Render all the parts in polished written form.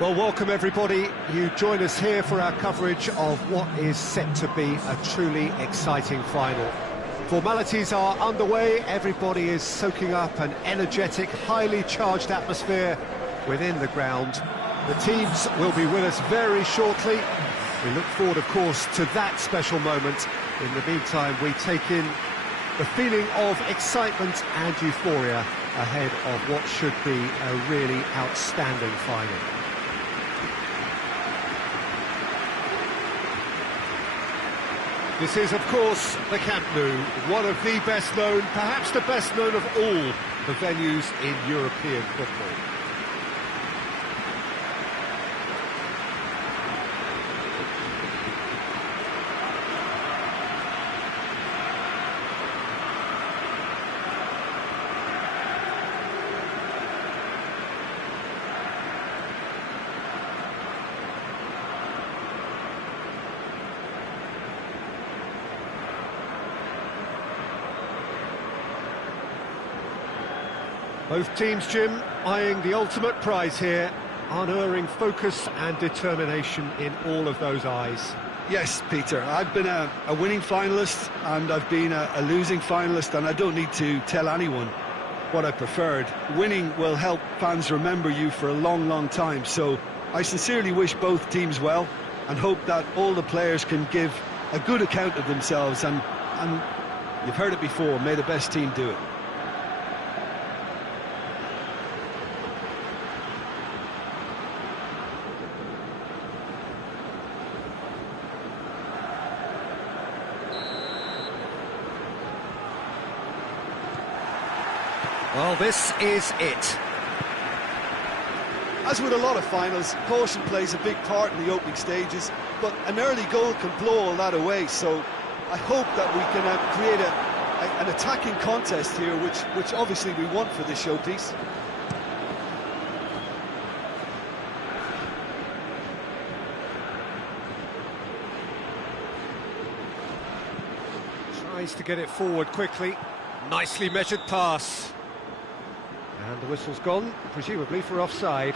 Well, welcome everybody. You join us here for our coverage of what is set to be a truly exciting final. Formalities are underway, everybody is soaking up an energetic, highly charged atmosphere within the ground. The teams will be with us very shortly. We look forward, of course, to that special moment. In the meantime, we take in the feeling of excitement and euphoria ahead of what should be a really outstanding final. This is, of course, the Camp Nou, one of the best known, perhaps the best known of all the venues in European football. Both teams, Jim, eyeing the ultimate prize here, unerring focus and determination in all of those eyes. Yes, Peter, I've been a winning finalist and I've been a losing finalist, and I don't need to tell anyone what I preferred. Winning will help fans remember you for a long, long time, so I sincerely wish both teams well and hope that all the players can give a good account of themselves, and you've heard it before, may the best team do it. Well, this is it. As with a lot of finals, caution plays a big part in the opening stages, but an early goal can blow all that away, so I hope that we can create an attacking contest here, which obviously we want for this showpiece. Tries to get it forward quickly. Nicely measured pass. And the whistle's gone, presumably for offside.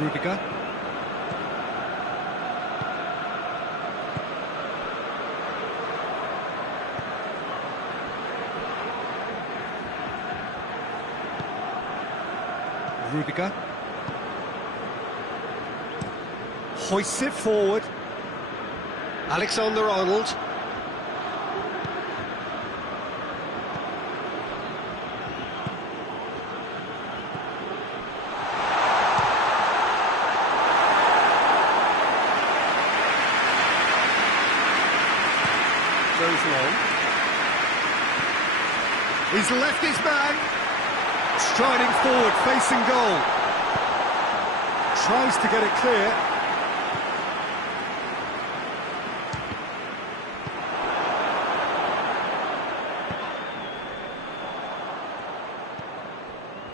Rudiger. Rudiger hoists it forward. Alexander-Arnold. Goes long. He's left his man. Striding forward, facing goal. Tries to get it clear.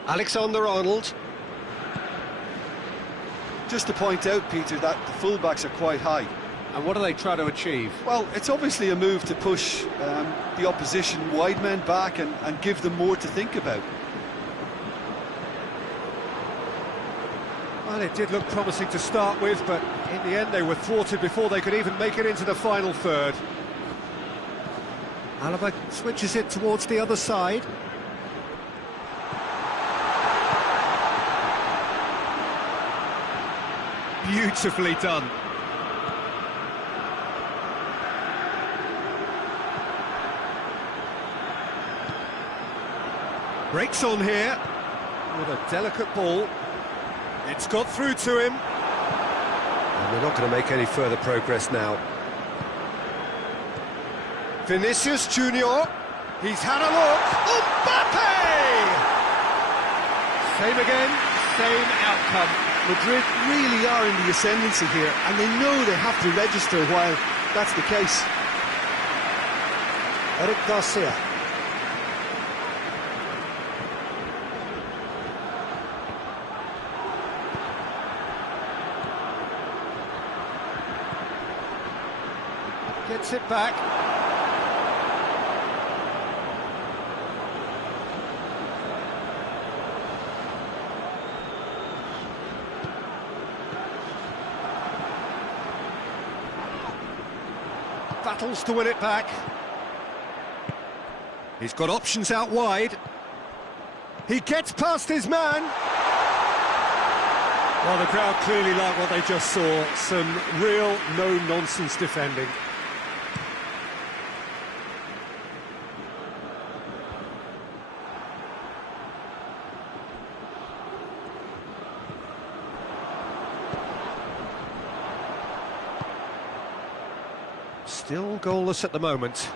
Alexander-Arnold. Just to point out, Peter, that the fullbacks are quite high. And what are they trying to achieve? Well, it's obviously a move to push the opposition wide men back and give them more to think about. Well, it did look promising to start with, but in the end they were thwarted before they could even make it into the final third. Alaba switches it towards the other side. Beautifully done. Breaks on here with a delicate ball. It's got through to him. And we're not going to make any further progress now. Vinicius Junior. He's had a look. Mbappe! Same again, same outcome. Madrid really are in the ascendancy here, and they know they have to register while that's the case. Eric Garcia. Gets it back. Battles to win it back. He's got options out wide. He gets past his man. Well, the crowd clearly like what they just saw. Some real no-nonsense defending. Still goalless at the moment.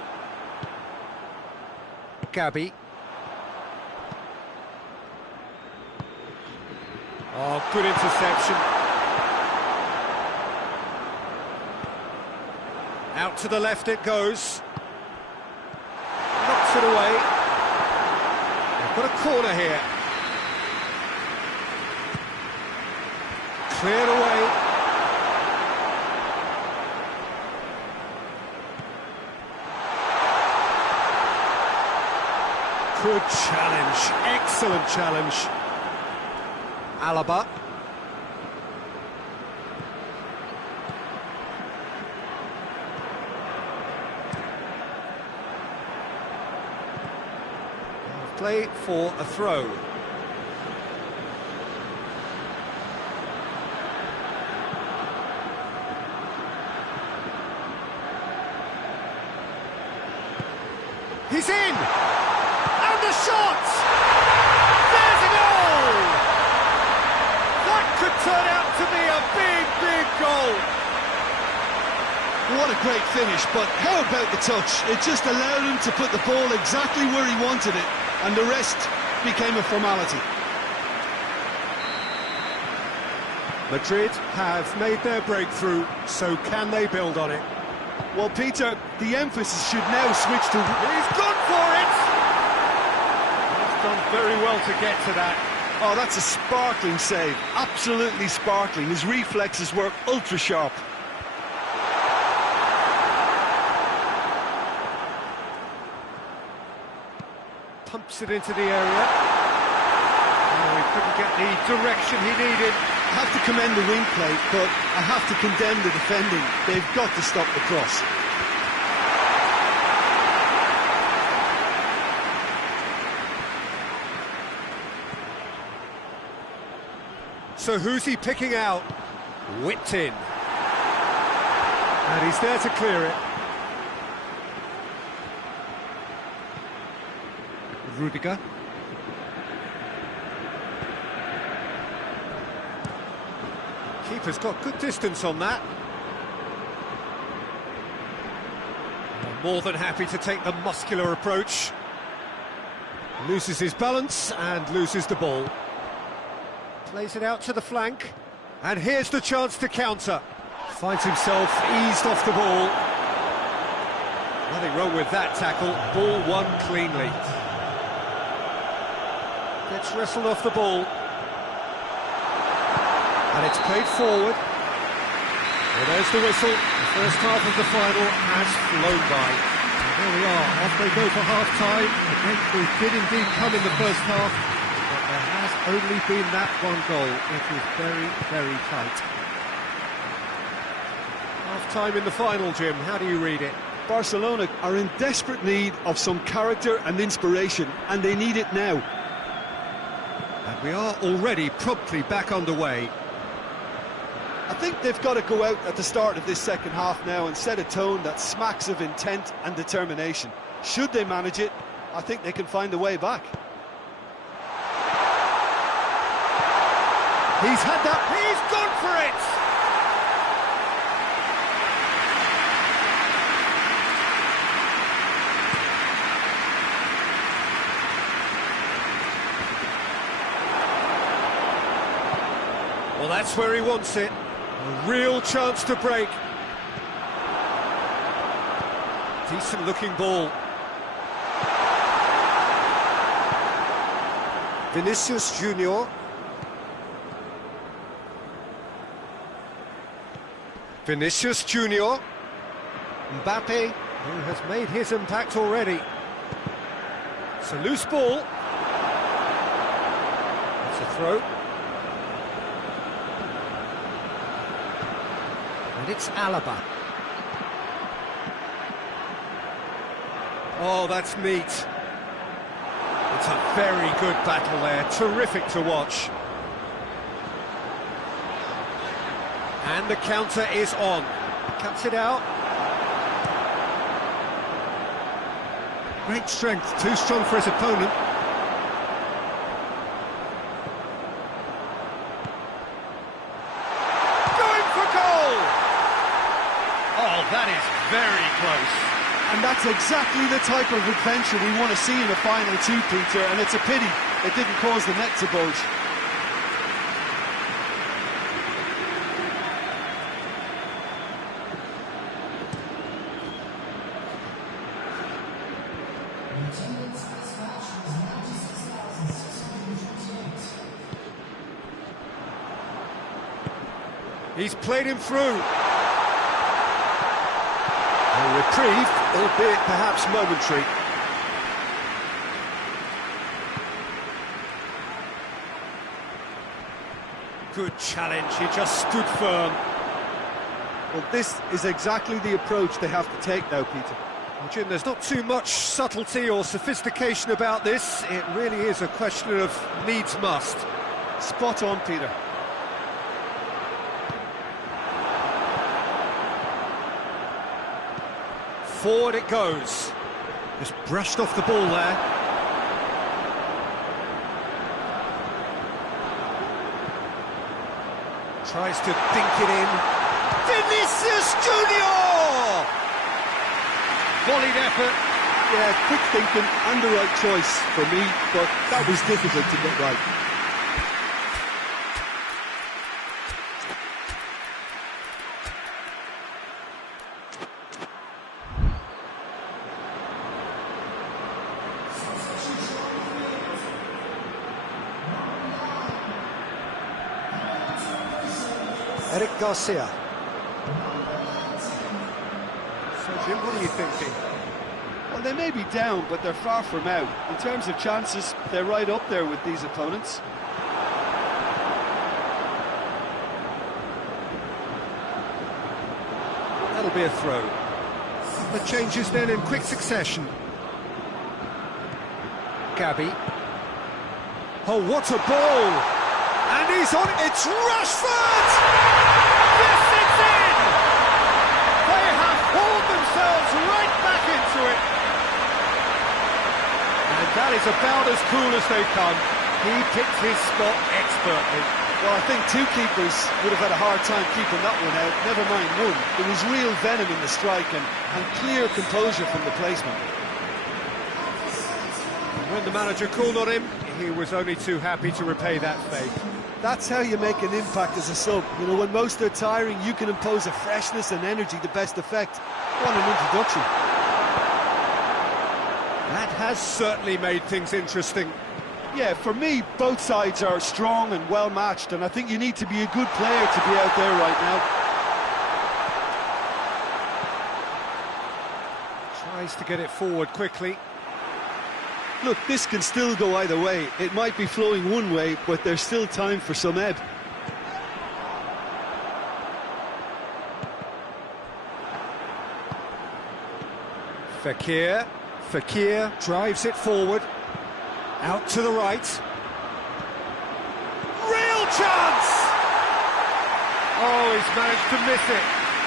Gabby. Oh, good interception. Out to the left it goes. Knocks it away. They've got a corner here. Cleared away. Good challenge, excellent challenge. Alaba. Play for a throw. He's in! And the shot! There's a goal! That could turn out to be a big, big goal. What a great finish, but how about the touch? It just allowed him to put the ball exactly where he wanted it, and the rest became a formality. Madrid have made their breakthrough, so can they build on it? Well, Peter, the emphasis should now switch to... He's gone for it! He's done very well to get to that. Oh, that's a sparkling save. Absolutely sparkling. His reflexes were ultra-sharp. Pumps it into the area. Oh, he couldn't get the direction he needed. I have to commend the wing play, but I have to condemn the defending. They've got to stop the cross. So who's he picking out? Whipped in. And he's there to clear it. Rudiger. Keeper's got good distance on that. More than happy to take the muscular approach. Loses his balance and loses the ball. Plays it out to the flank. And here's the chance to counter. Finds himself eased off the ball. Nothing wrong with that tackle. Ball won cleanly. Gets wrestled off the ball. And it's played forward. Well, there's the whistle. The first half of the final has flown by. And there we are, off they go for half-time. The breakthrough did indeed come in the first half, but there has only been that one goal. It was very, very tight. Half-time in the final, Jim. How do you read it? Barcelona are in desperate need of some character and inspiration, and they need it now. And we are already promptly back underway. I think they've got to go out at the start of this second half now and set a tone that smacks of intent and determination. Should they manage it, I think they can find a way back. He's had that, he's gone for it! Well, that's where he wants it. A real chance to break. Decent looking ball. Vinicius Junior. Vinicius Junior. Mbappe, who has made his impact already. It's a loose ball. It's a throw. And it's Alaba. Oh, that's neat. It's a very good battle there, terrific to watch. And the counter is on. Cuts it out. Great strength, too strong for his opponent. Going for goal! Oh, that is very close. And that's exactly the type of adventure we want to see in the final two, Peter, and it's a pity it didn't cause the net to bulge. He's played him through. A reprieve, albeit perhaps momentary. Good challenge, he just stood firm. Well, this is exactly the approach they have to take now, Peter. Well, Jim, there's not too much subtlety or sophistication about this. It really is a question of needs must. Spot on, Peter. Forward it goes. Just brushed off the ball there. Tries to dink it in. Vinicius Junior! Volleyed effort. Yeah, quick thinking and the right choice for me, but that was difficult to get right. Eric Garcia. So, Jim, what are you thinking? Well, they may be down, but they're far from out. In terms of chances, they're right up there with these opponents. That'll be a throw. The changes then in quick succession. Gabby. Oh, what a ball! And he's on, it's Rashford! Yes, it's in! They have hauled themselves right back into it. And that is about as cool as they come. He picked his spot expertly. Well, I think two keepers would have had a hard time keeping that one out, never mind one. There was real venom in the strike and clear composure from the placement. When the manager called on him, he was only too happy to repay that favour. That's how you make an impact as a sub. You know, when most are tiring, you can impose a freshness and energy to best effect. What an introduction. That has certainly made things interesting. Yeah, for me, both sides are strong and well matched, and I think you need to be a good player to be out there right now. Tries to get it forward quickly. Look, this can still go either way. It might be flowing one way, but there's still time for some ebb. Fekir drives it forward. Out to the right. Real chance! Oh, he's managed to miss it.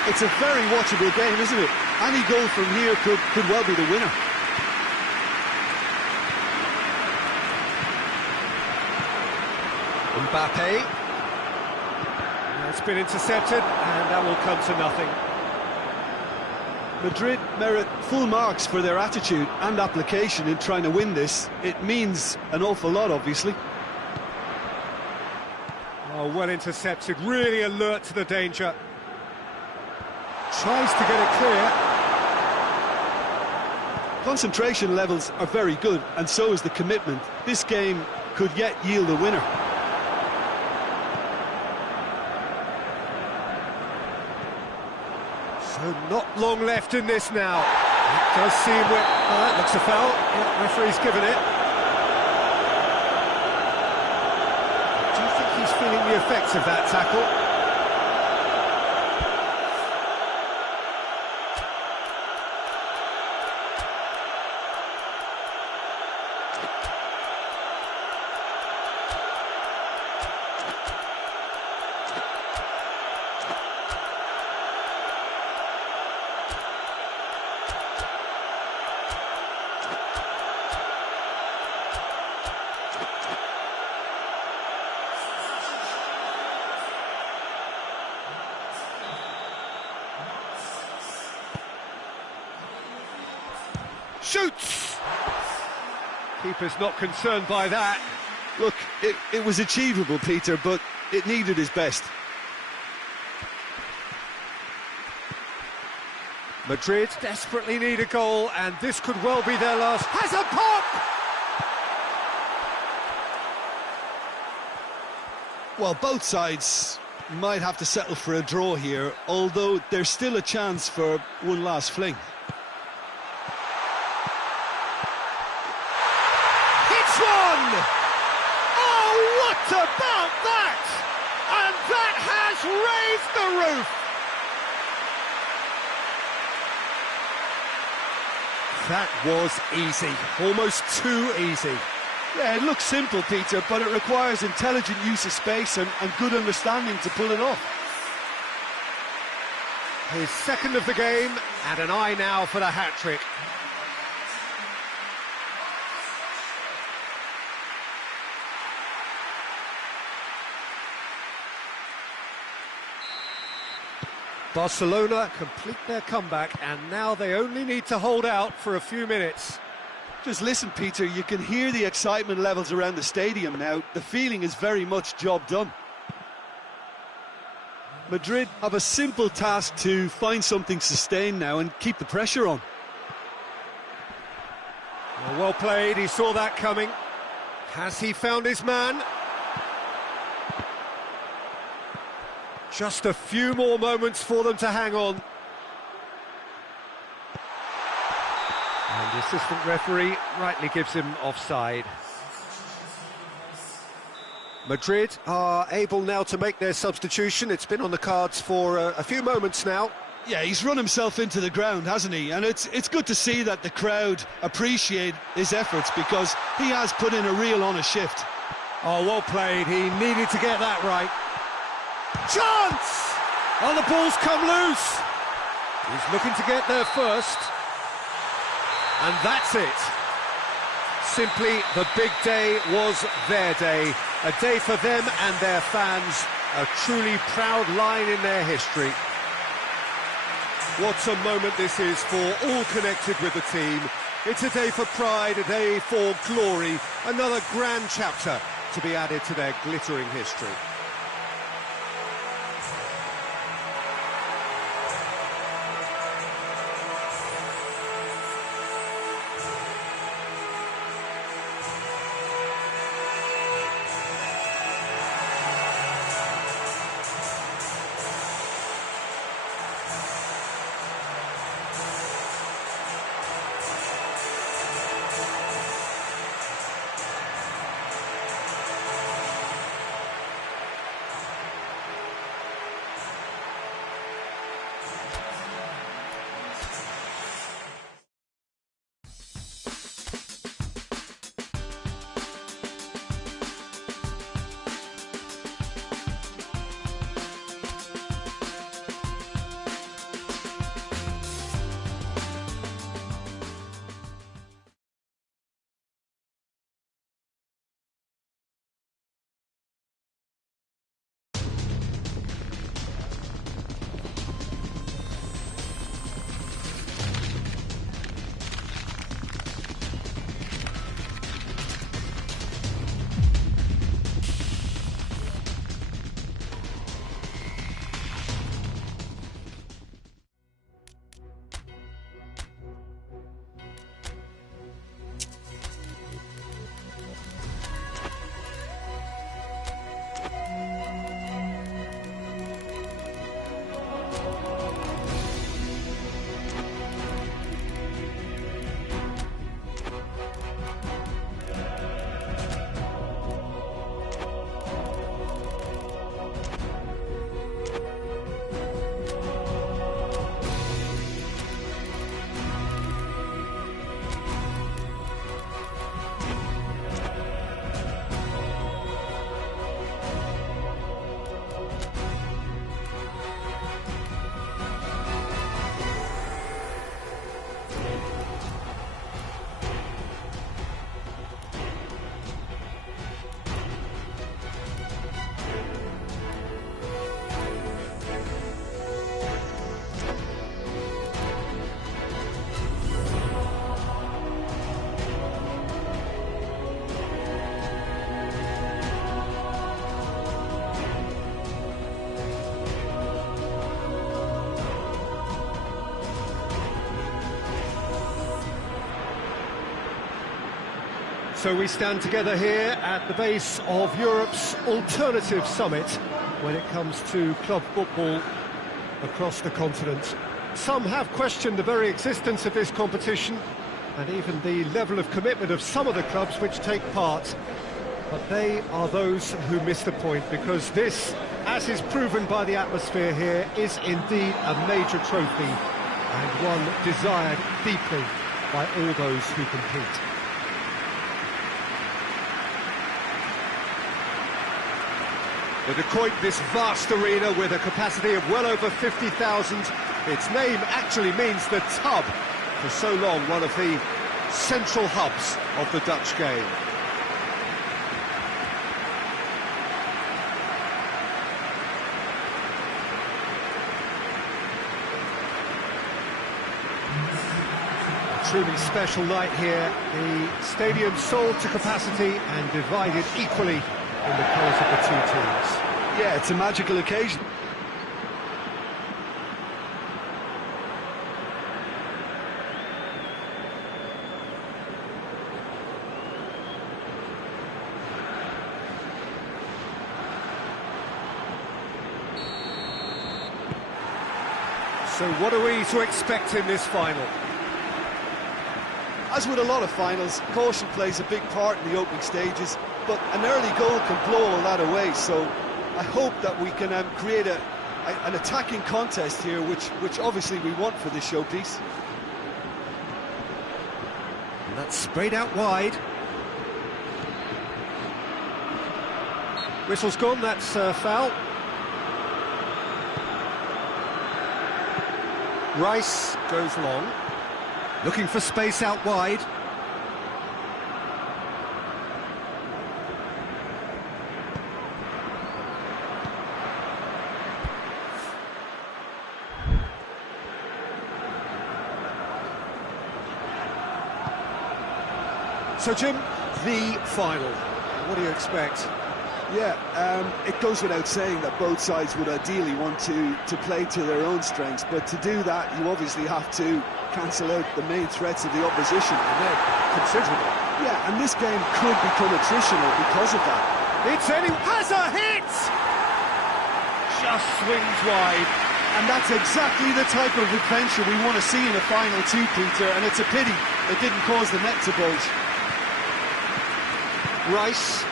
It's a very watchable game, isn't it? Any goal from here could well be the winner. Mbappe. It's been intercepted, and that will come to nothing. Madrid merit full marks for their attitude and application in trying to win this. It means an awful lot, obviously. Oh, well intercepted, really alert to the danger. Tries to get it clear. Concentration levels are very good, and so is the commitment. This game could yet yield a winner. So So not long left in this now. It does seem that looks a foul. Yeah, referee's given it. Do you think he's feeling the effects of that tackle? Shoots! Keeper's not concerned by that. Look, it was achievable, Peter, but it needed his best. Madrid desperately need a goal, and this could well be their last. Has a pop! Well, both sides might have to settle for a draw here, although there's still a chance for one last fling. Oh, what about that? And that has raised the roof. That was easy, almost too easy. Yeah, it looks simple, Peter, but it requires intelligent use of space and good understanding to pull it off. His second of the game, and an eye now for the hat-trick. Barcelona complete their comeback, and now they only need to hold out for a few minutes. Just listen, Peter, you can hear the excitement levels around the stadium now. The feeling is very much job done. Madrid have a simple task to find something sustained now and keep the pressure on. Well played, he saw that coming. Has he found his man? Just a few more moments for them to hang on. And the assistant referee rightly gives him offside. Madrid are able now to make their substitution. It's been on the cards for a few moments now. Yeah, he's run himself into the ground, hasn't he? And it's good to see that the crowd appreciate his efforts, because he has put in a real honest shift. Oh, well played. He needed to get that right. Chance! Oh, the ball's come loose. He's looking to get there first. And that's it. Simply, the big day was their day. A day for them and their fans. A truly proud line in their history. What a moment this is for all connected with the team. It's a day for pride, a day for glory. Another grand chapter to be added to their glittering history. So we stand together here at the base of Europe's alternative summit when it comes to club football across the continent. Some have questioned the very existence of this competition and even the level of commitment of some of the clubs which take part. But they are those who miss the point, because this, as is proven by the atmosphere here, is indeed a major trophy and one desired deeply by all those who compete. The Decoit, this vast arena with a capacity of well over 50,000. Its name actually means the tub, for so long one of the central hubs of the Dutch game. A truly special night here. The stadium sold to capacity and divided equally in the colours of the two teams. Yeah, it's a magical occasion. So what are we to expect in this final? As with a lot of finals, caution plays a big part in the opening stages, but an early goal can blow all that away, so I hope that we can create an attacking contest here, which obviously we want for this showpiece. And that's sprayed out wide. Whistle's gone, that's foul. Rice goes long, looking for space out wide. So Jim, the final, what do you expect? Yeah, it goes without saying that both sides would ideally want to play to their own strengths, but to do that, you obviously have to cancel out the main threats of the opposition. And they're considerable. Yeah, and this game could become attritional because of that. Has a hit! Just swings wide. And that's exactly the type of adventure we want to see in a final too, Peter, and it's a pity it didn't cause the net to bulge. Rice.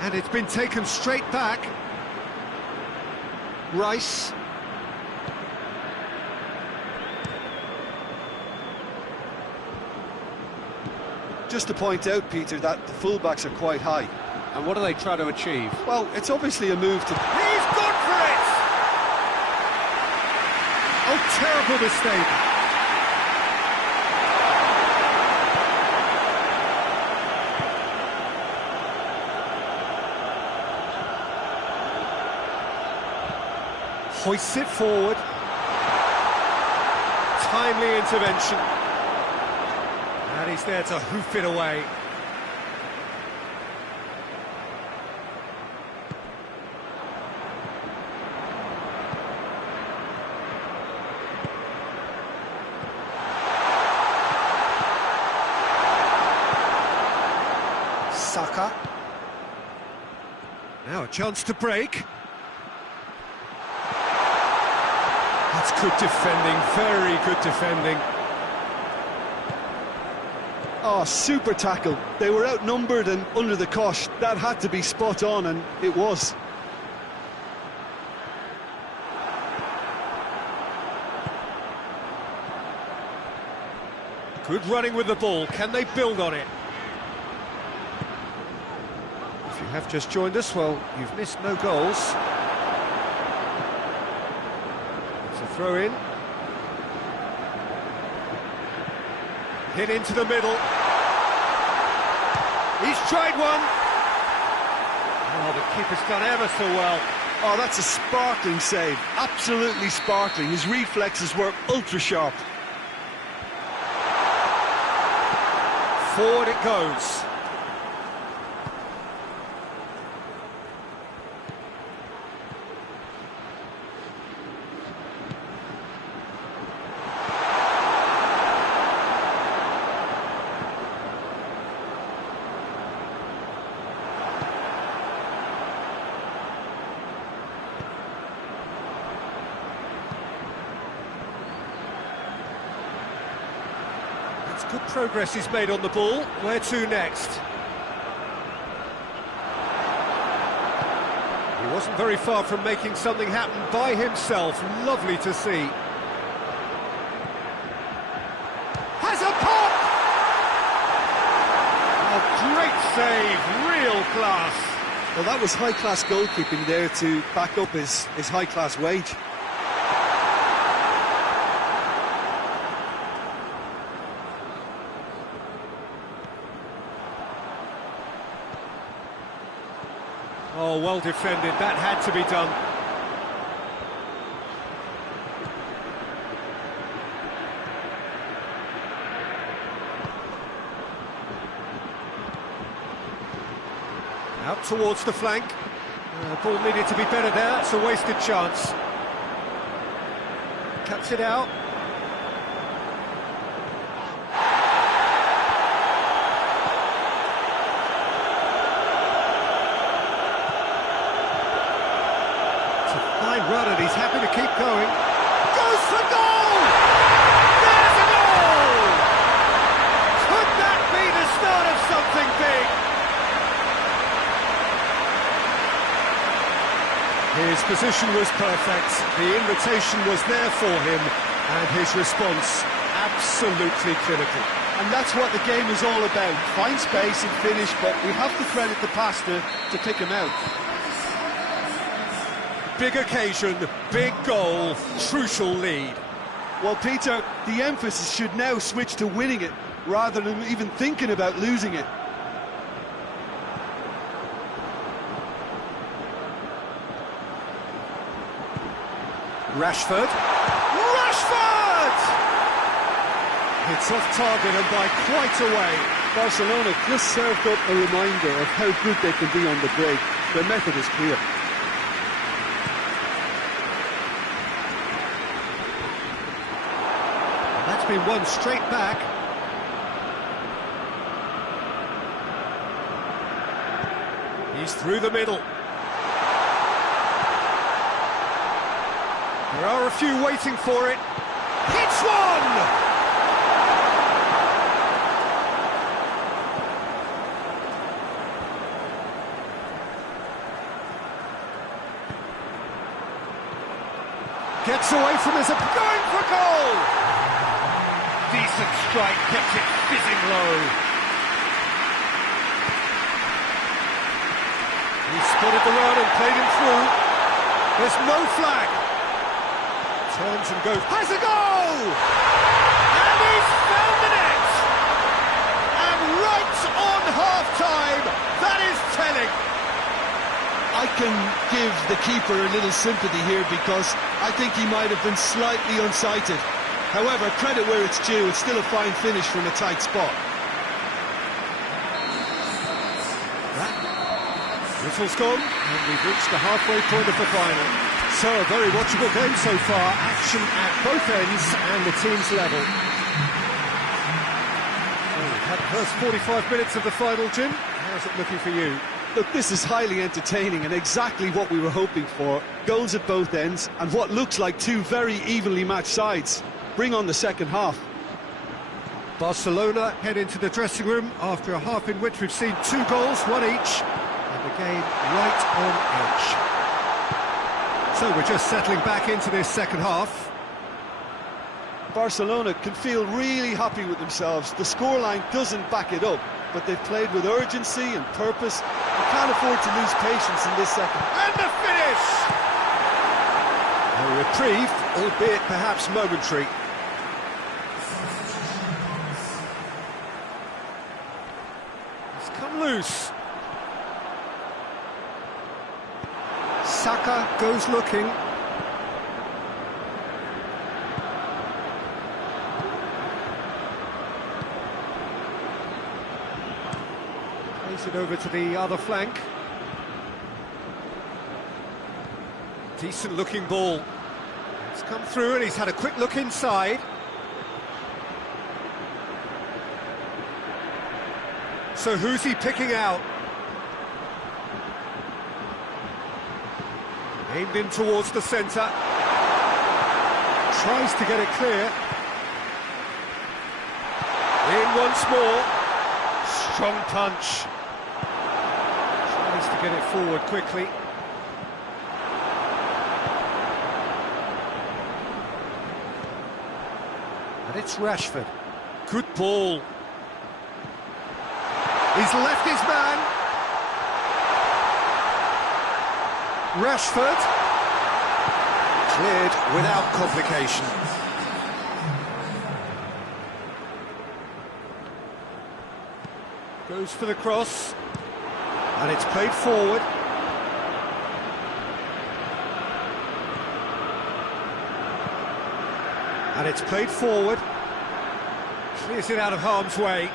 And it's been taken straight back. Rice. Just to point out, Peter, that the fullbacks are quite high. And what do they try to achieve? Well, it's obviously a move to... He's gone for it! Oh, terrible mistake. Hoists it forward. Timely intervention. And he's there to hoof it away. Saka. Now a chance to break. That's good defending, very good defending. Oh, super tackle. They were outnumbered and under the cosh. That had to be spot on, and it was. Good running with the ball. Can they build on it? If you have just joined us, well, you've missed no goals. It's a throw in. Hit into the middle. He's tried one. Oh, the keeper's done ever so well. Oh, that's a sparkling save. Absolutely sparkling. His reflexes were ultra sharp. Forward it goes. Good progress he's made on the ball. Where to next? He wasn't very far from making something happen by himself. Lovely to see. Has a pop! A great save, real class. Well, that was high-class goalkeeping there to back up his high-class wage. Oh, well defended, that had to be done. Out towards the flank. Ball needed to be better there, that's a wasted chance. Cuts it out. Run, and he's happy to keep going. Goes for goal! There's a goal! Could that be the start of something big? His position was perfect, the invitation was there for him, and his response absolutely clinical. And that's what the game is all about. Find space and finish, but we have to credit the passer to pick him out. Big occasion, big goal, crucial lead. Well, Peter, the emphasis should now switch to winning it, rather than even thinking about losing it. Rashford! Rashford! It's off target and by quite a way. Barcelona just served up a reminder of how good they can be on the break. Their method is clear. Been won straight back. He's through the middle. There are a few waiting for it. Hits one! Gets away from his going for goal! Decent strike, kept it fizzing low. He spotted the run and played him through. There's no flag. Turns and goes. Has a goal! And he's found the net! And right on half-time, that is telling. I can give the keeper a little sympathy here because I think he might have been slightly unsighted. However, credit where it's due, it's still a fine finish from a tight spot. Whistle's gone, and we've reached the halfway point of the final. So, a very watchable game so far, action at both ends and the teams level. So, we've had the first 45 minutes of the final, Jim. How's it looking for you? Look, this is highly entertaining and exactly what we were hoping for. Goals at both ends, and what looks like two very evenly matched sides. Bring on the second half. Barcelona head into the dressing room after a half in which we've seen 2 goals, 1 each, and the game right on edge. So we're just settling back into this second half. Barcelona can feel really happy with themselves. The scoreline doesn't back it up, but they've played with urgency and purpose and can't afford to lose patience in this second. And the finish! A reprieve, albeit perhaps momentary. It's come loose. Saka goes looking. Plays it over to the other flank. Decent looking ball. It's come through and he's had a quick look inside. So who's he picking out? Aimed in towards the centre. Tries to get it clear. In once more. Strong punch. Tries to get it forward quickly. And it's Rashford. Good ball. He's left his man. Rashford. Cleared without complication. Goes for the cross. And it's played forward. And it's played forward. Clears it out of harm's way.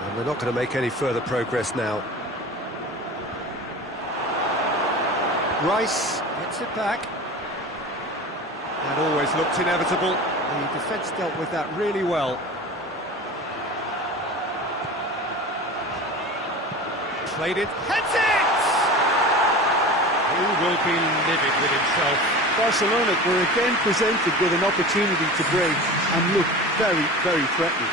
And they're not going to make any further progress now. Rice gets it back. That always looked inevitable. The defence dealt with that really well. Played it, heads it! He will be livid with himself. Barcelona were again presented with an opportunity to break and look very, very threatening.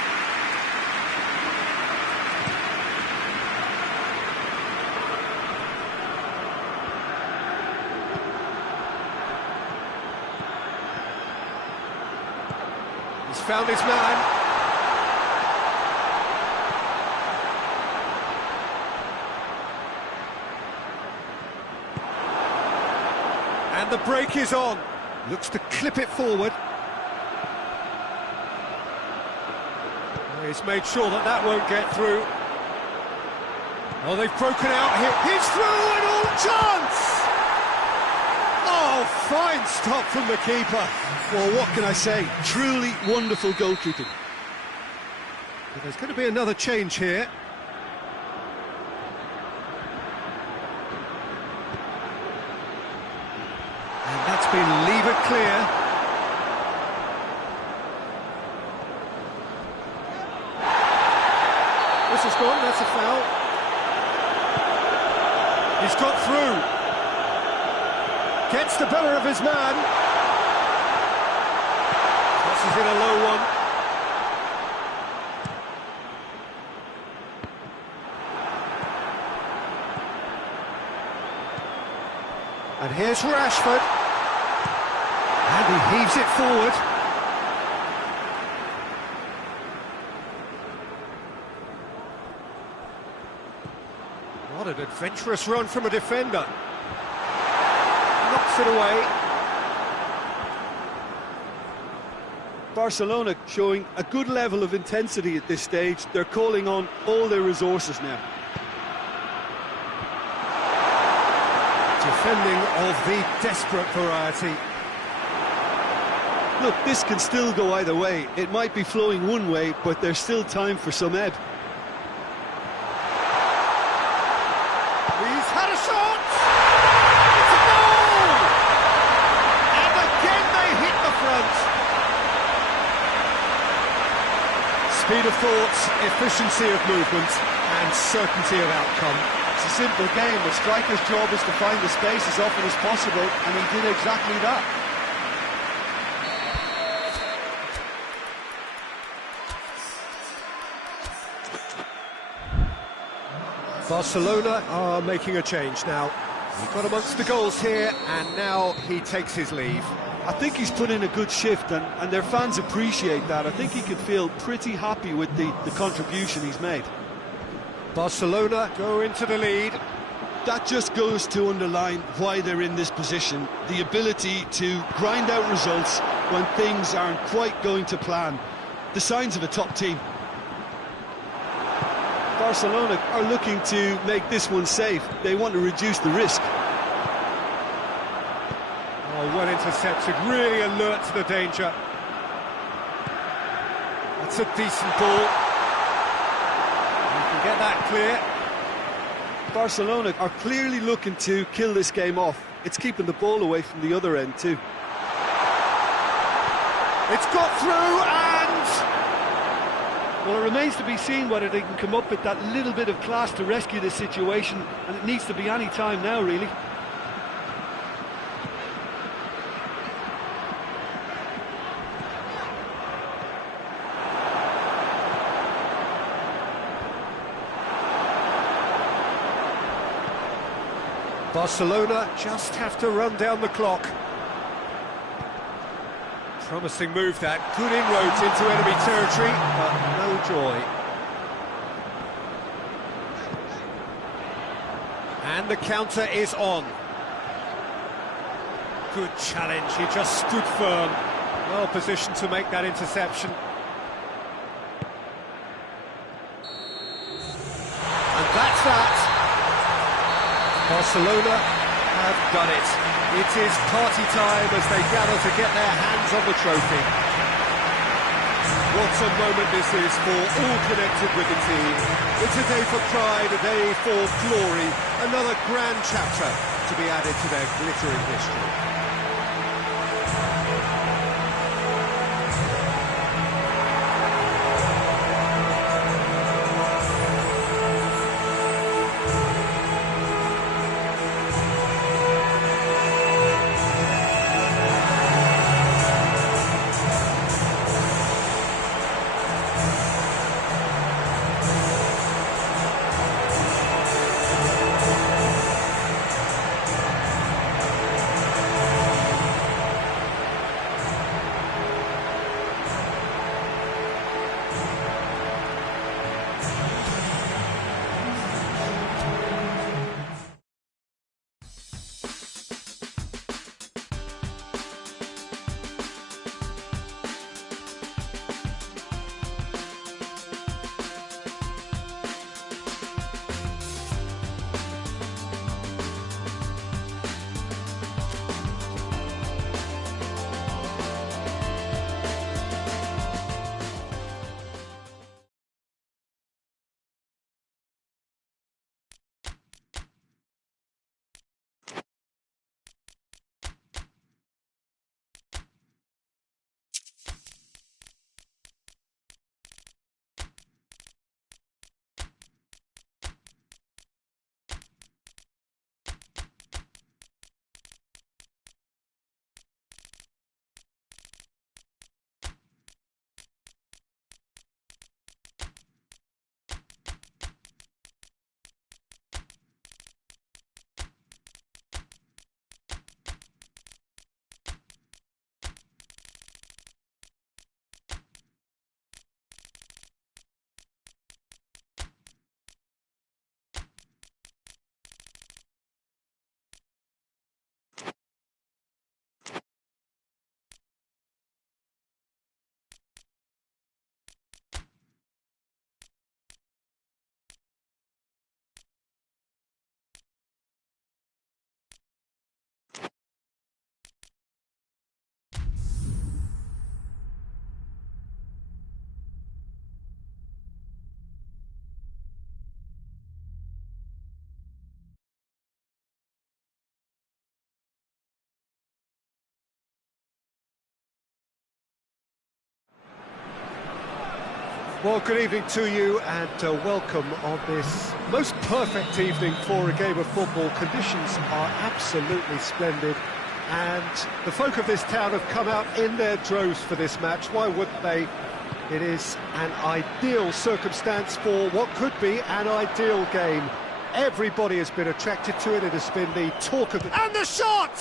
He's found his man. And the break is on. Looks to clip it forward. He's made sure that that won't get through. Oh, they've broken out here. He's through and all chance! Oh, fine stop from the keeper. Well, what can I say? Truly wonderful goalkeeping. But there's going to be another change here. And that's been levered clear. This is gone, that's a foul. He's got through. Gets the better of his man. Tosses in a low one. And here's Rashford. And he heaves it forward. What an adventurous run from a defender. Knocks it away. Barcelona showing a good level of intensity at this stage. They're calling on all their resources now. Defending of the desperate variety. Look, this can still go either way. It might be flowing one way, but there's still time for some ebb. He's had a shot! It's a goal! And again they hit the front. Speed of thought, efficiency of movement, and certainty of outcome. It's a simple game. The striker's job is to find the space as often as possible, and he did exactly that. Barcelona are making a change now. He got amongst the goals here, and now he takes his leave. I think he's put in a good shift, and their fans appreciate that. I think he can feel pretty happy with the contribution he's made. Barcelona go into the lead. That just goes to underline why they're in this position. The ability to grind out results when things aren't quite going to plan. The signs of a top team. Barcelona are looking to make this one safe. They want to reduce the risk. Oh, well intercepted, really alert to the danger. That's a decent ball. You can get that clear. Barcelona are clearly looking to kill this game off. It's keeping the ball away from the other end too. It's got through and... Well, it remains to be seen whether they can come up with that little bit of class to rescue this situation, and it needs to be any time now, really. Barcelona just have to run down the clock. Promising move that, good inroads into enemy territory, but no joy. And the counter is on. Good challenge, he just stood firm. Well positioned to make that interception. And that's that. Barcelona have done it. It is party time as they gather to get their hands on the trophy. What a moment this is for all connected with the team. It's a day for pride, a day for glory, another grand chapter to be added to their glittering history. Well, good evening to you and welcome on this most perfect evening for a game of football. Conditions are absolutely splendid and the folk of this town have come out in their droves for this match. Why wouldn't they? It is an ideal circumstance for what could be an ideal game. Everybody has been attracted to it. It has been the talk of the... And the shot!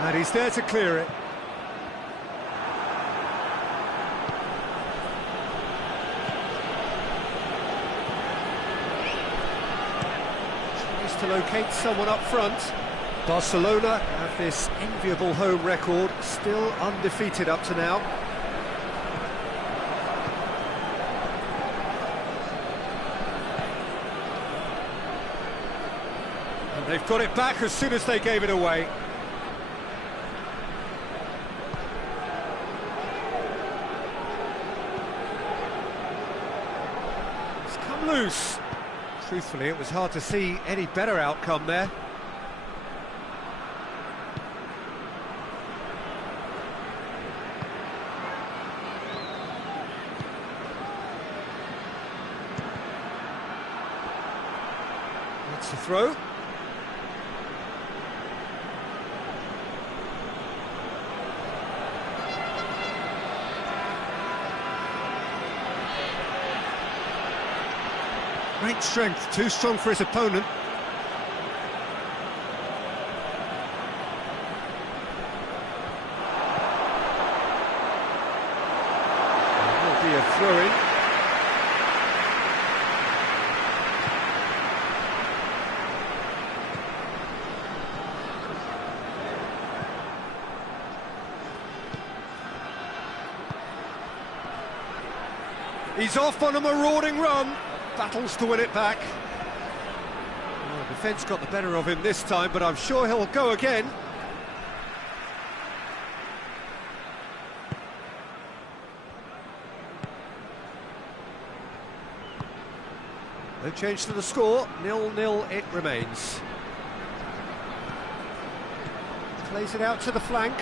And he's there to clear it. To locate someone up front. Barcelona have this enviable home record, still undefeated up to now. And they've got it back as soon as they gave it away. It's come loose. Truthfully, it was hard to see any better outcome there. That's the throw. Great strength, too strong for his opponent. There will be a throw-in. He's off on a marauding run. Battles to win it back. Well, the defence got the better of him this time, but I'm sure he'll go again. No change to the score. 0-0 it remains. Plays it out to the flank.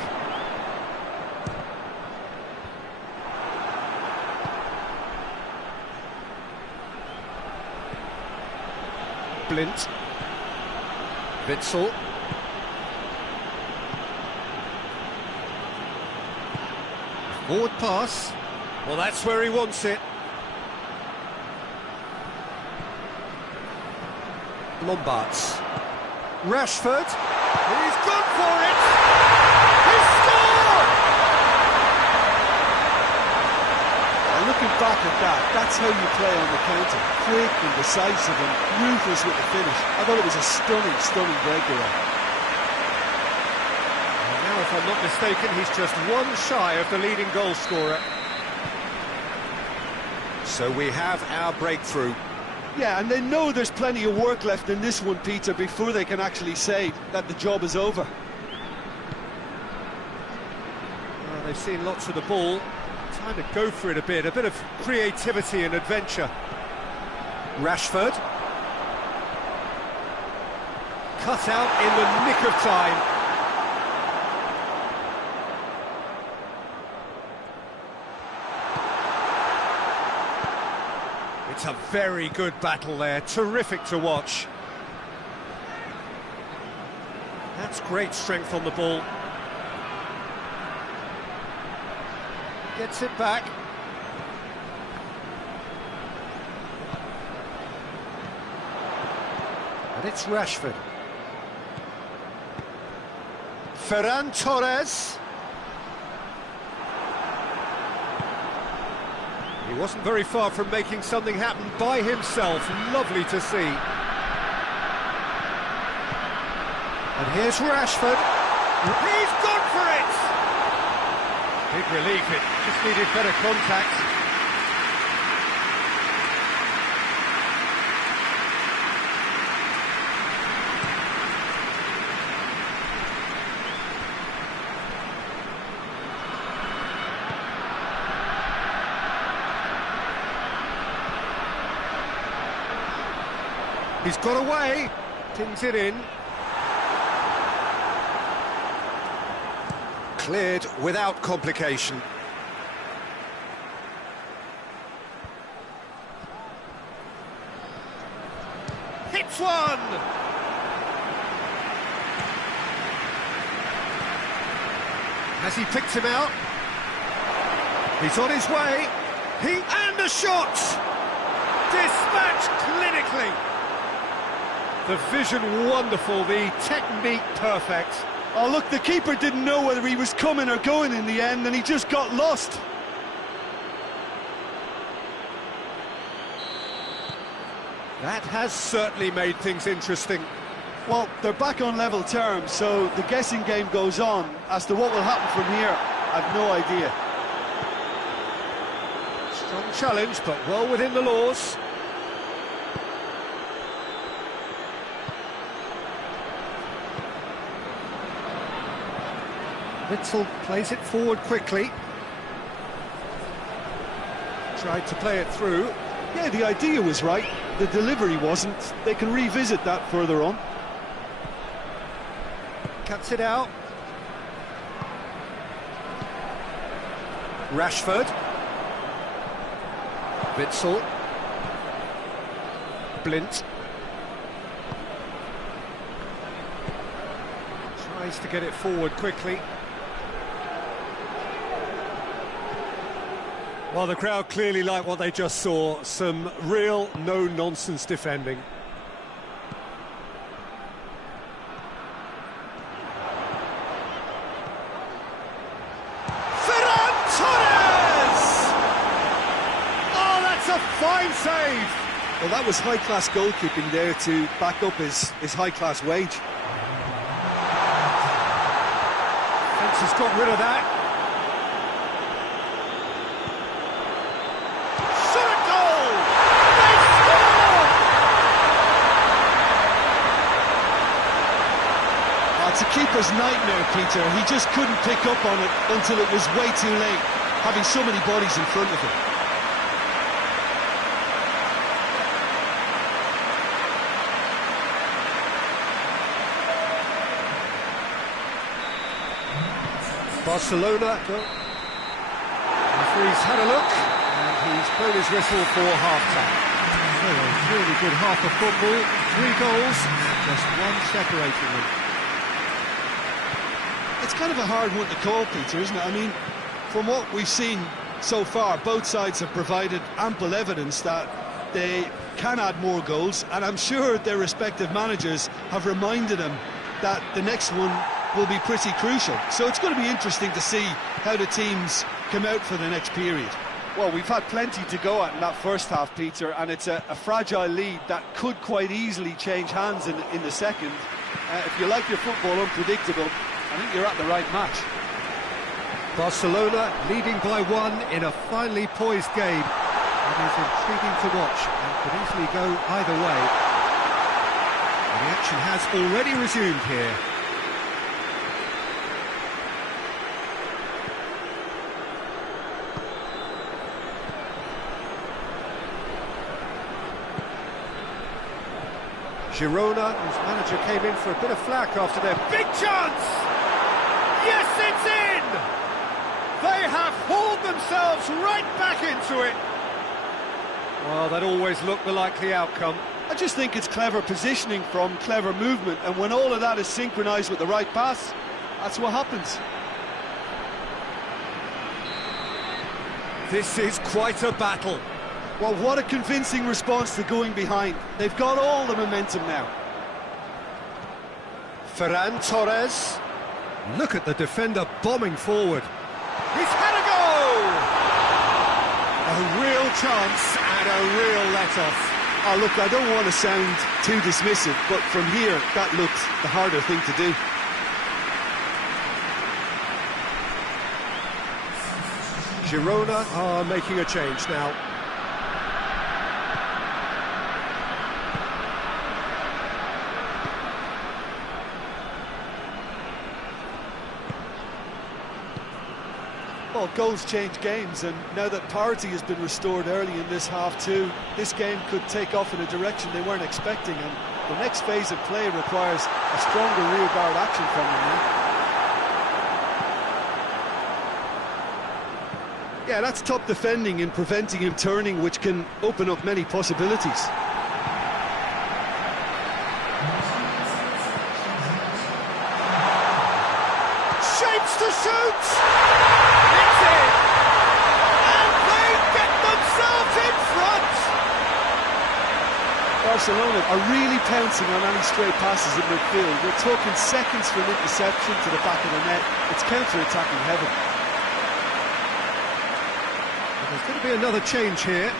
Blint. Witsel. Forward pass. Well, that's where he wants it. Lombards. Rashford. He's gone for it! He scored! And looking back at that, that's how you play on the counter. Quick and decisive and ruthless with the finish. I thought it was a stunning, stunning breakaway. And now, if I'm not mistaken, he's just one shy of the leading goal scorer. So we have our breakthrough. Yeah, and they know there's plenty of work left in this one, Peter, before they can actually say that the job is over. Well, they've seen lots of the ball. Time to go for it a bit of creativity and adventure. Rashford. Cut out in the nick of time. It's a very good battle there, terrific to watch. That's great strength on the ball. Gets it back. And it's Rashford. Ferran Torres. He wasn't very far from making something happen by himself. Lovely to see. And here's Rashford. He's gone for it! Big relief, it just needed better contact. He's got away, pins it in. Cleared without complication. Hits one! Has he picked him out? He's on his way. And a shot! Dispatched clinically. The vision wonderful, the technique perfect. Oh, look, the keeper didn't know whether he was coming or going in the end, and he just got lost. That has certainly made things interesting. Well, they're back on level terms, so the guessing game goes on. As to what will happen from here, I've no idea. Strong challenge, but well within the laws. Witsel plays it forward quickly. Tried to play it through. Yeah, the idea was right. The delivery wasn't. They can revisit that further on. Cuts it out. Rashford. Witsel. Blint. Tries to get it forward quickly. Well, the crowd clearly like what they just saw. Some real no-nonsense defending. A fine save! Well, that was high-class goalkeeping there to back up his high-class wage. Fence has got rid of that. Shot a goal! They scored! It's a keeper's nightmare, Peter. He just couldn't pick up on it until it was way too late, having so many bodies in front of him. Barcelona, referee's had a look, and he's blown his whistle for half-time. So a really good half of football, 3 goals, and just one separating them. It's kind of a hard one to call, Peter, isn't it? I mean, from what we've seen so far, both sides have provided ample evidence that they can add more goals, and I'm sure their respective managers have reminded them that the next one will be pretty crucial. So it's going to be interesting to see how the teams come out for the next period. Well, we've had plenty to go at in that first half, Peter, and it's a fragile lead that could quite easily change hands in the second. If you like your football unpredictable, I think you're at the right match. Barcelona leading by 1 in a finely poised game. It is intriguing to watch and could easily go either way. And the action has already resumed here. Girona, whose manager came in for a bit of flack after their big chance! Yes, it's in! They have hauled themselves right back into it! Well, that always looked the likely outcome. I just think it's clever positioning from clever movement, and when all of that is synchronised with the right pass, that's what happens. This is quite a battle. Well, what a convincing response to going behind. They've got all the momentum now. Ferran Torres. Look at the defender bombing forward. He's had a goal! A real chance and a real let-off. Oh, look, I don't want to sound too dismissive, but from here, that looked the harder thing to do. Girona are making a change now. Well, goals change games, and now that parity has been restored early in this half too, this game could take off in a direction they weren't expecting, and the next phase of play requires a stronger rearguard action from them now. Yeah, that's top defending and preventing him turning, which can open up many possibilities. Shapes to shoot! Barcelona are really pouncing on any stray passes in midfield. We're talking seconds from interception to the back of the net. It's counter-attacking heaven. There's going to be another change here.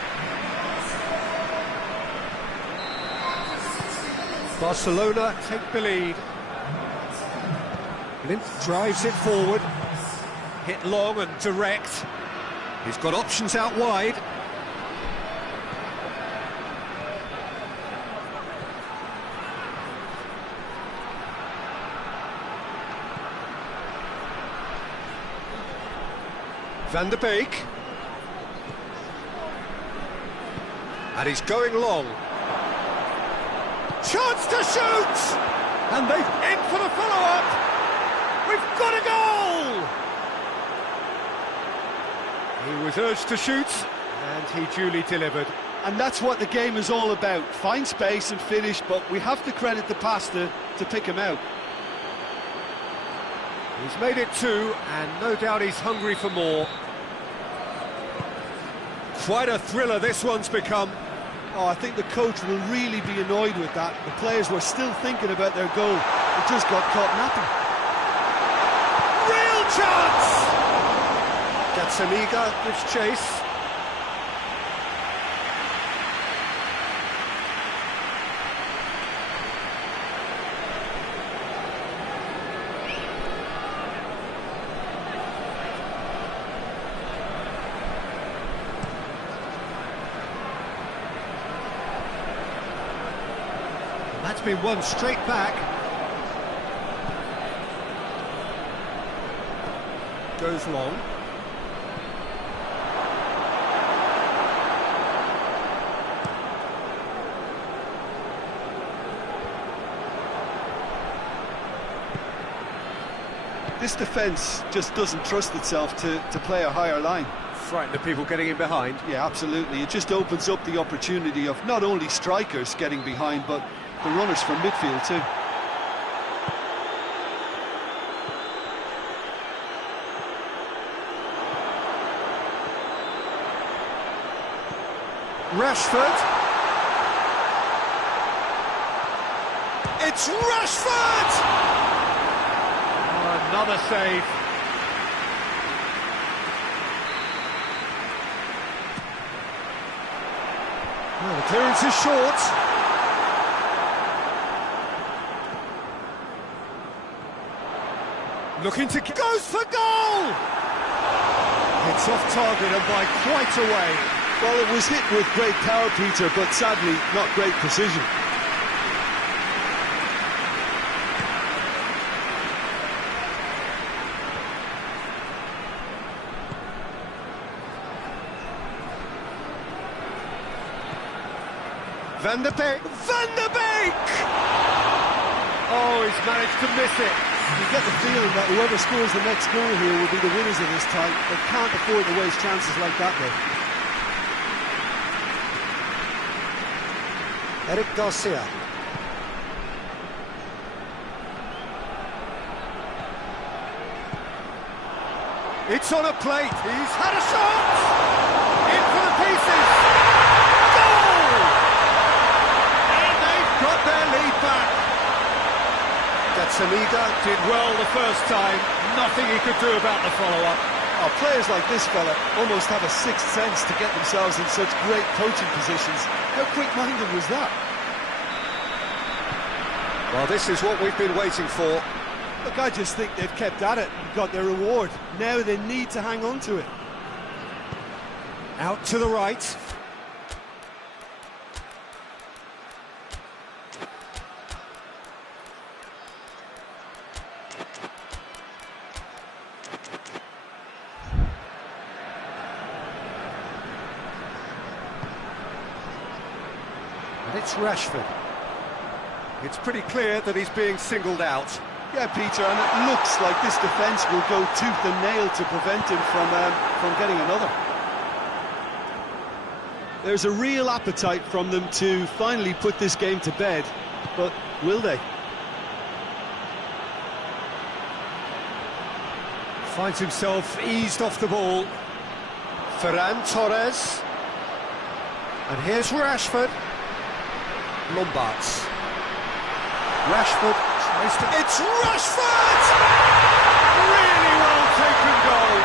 Barcelona take the lead. Blind drives it forward. Hit long and direct. He's got options out wide. Van der Beek. And he's going long. Chance to shoot! And they've in for the follow-up. We've got a goal! He was urged to shoot, and he duly delivered. And that's what the game is all about. Find space and finish, but we have to credit the pass to pick him out. He's made it 2, and no doubt he's hungry for more. Quite a thriller this one's become. Oh, I think the coach will really be annoyed with that. The players were still thinking about their goal. It just got caught napping. Real chance! Gazzaniga gives chase. That's been won straight back. Goes long. This defence just doesn't trust itself to play a higher line. Frightened of people getting in behind. Yeah, absolutely. It just opens up the opportunity of not only strikers getting behind, but the runners from midfield too. Rashford. It's Rashford! Oh, another save. Well, the clearance is short. Looking to... goes for goal! It's off target and by quite a way. Well, it was hit with great power, Peter, but sadly, not great precision. Van der Beek! Van der Beek! Oh, he's managed to miss it. You get the feeling that whoever scores the next goal here will be the winners of this tie. They can't afford to waste chances like that, though. Eric Garcia. It's on a plate. He's had a shot! In for the pieces! Goal! And they've got their lead back. Gazzaniga did well the first time. Nothing he could do about the follow-up. Oh, players like this fella almost have a sixth sense to get themselves in such great coaching positions. How quick-minded was that? Well, this is what we've been waiting for. Look, I just think they've kept at it and got their reward. Now they need to hang on to it. Out to the right. And it's Rashford. It's pretty clear that he's being singled out. Yeah, Peter, and it looks like this defence will go tooth and nail to prevent him from getting another. There's a real appetite from them to finally put this game to bed, but will they? Finds himself eased off the ball. Ferran Torres. And here's Rashford. Lombards. Rashford tries to... It's Rashford! Really well taken goal.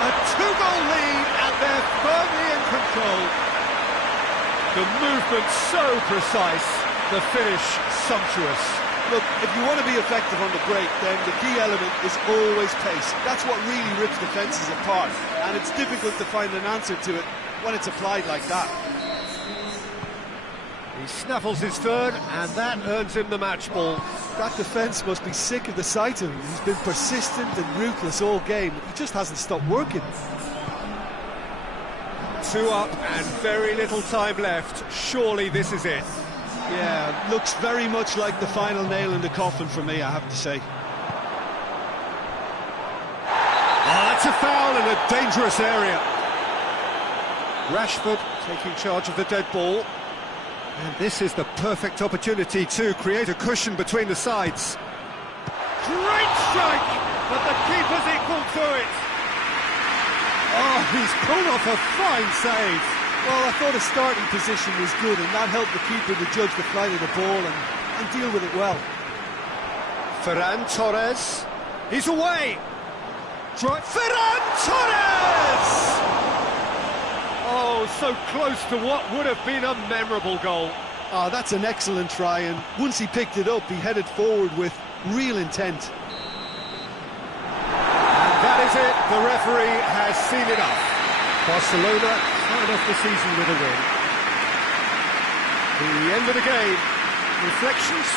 A two-goal lead and they're firmly in control. The movement so precise, the finish sumptuous. Look, if you want to be effective on the break, then the key element is always pace. That's what really rips defences apart, and it's difficult to find an answer to it when it's applied like that. He snaffles his third, and that earns him the match ball. That defence must be sick of the sight of him. He's been persistent and ruthless all game. He just hasn't stopped working. 2 up and very little time left. Surely this is it. Yeah, looks very much like the final nail in the coffin for me, I have to say. Oh, that's a foul in a dangerous area. Rashford taking charge of the dead ball. And this is the perfect opportunity to create a cushion between the sides. Great strike, but the keeper's equal to it. Oh, he's pulled off a fine save. Well, I thought his starting position was good, and that helped the keeper to judge the flight of the ball and deal with it well. Ferran Torres, he's away! Ferran Torres! Oh, so close to what would have been a memorable goal. Oh, that's an excellent try, and once he picked it up, he headed forward with real intent. And that is it, the referee has seen enough. Barcelona start off the season with a win. The end of the game, reflections?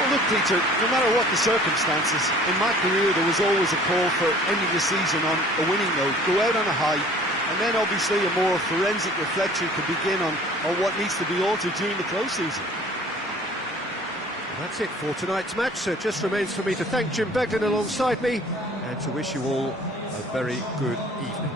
Well, look, Peter, no matter what the circumstances, in my career there was always a call for ending the season on a winning note, go out on a high, and then obviously a more forensic reflection can begin on what needs to be altered during the close season. That's it for tonight's match, so it just remains for me to thank Jim Begden alongside me and to wish you all a very good evening.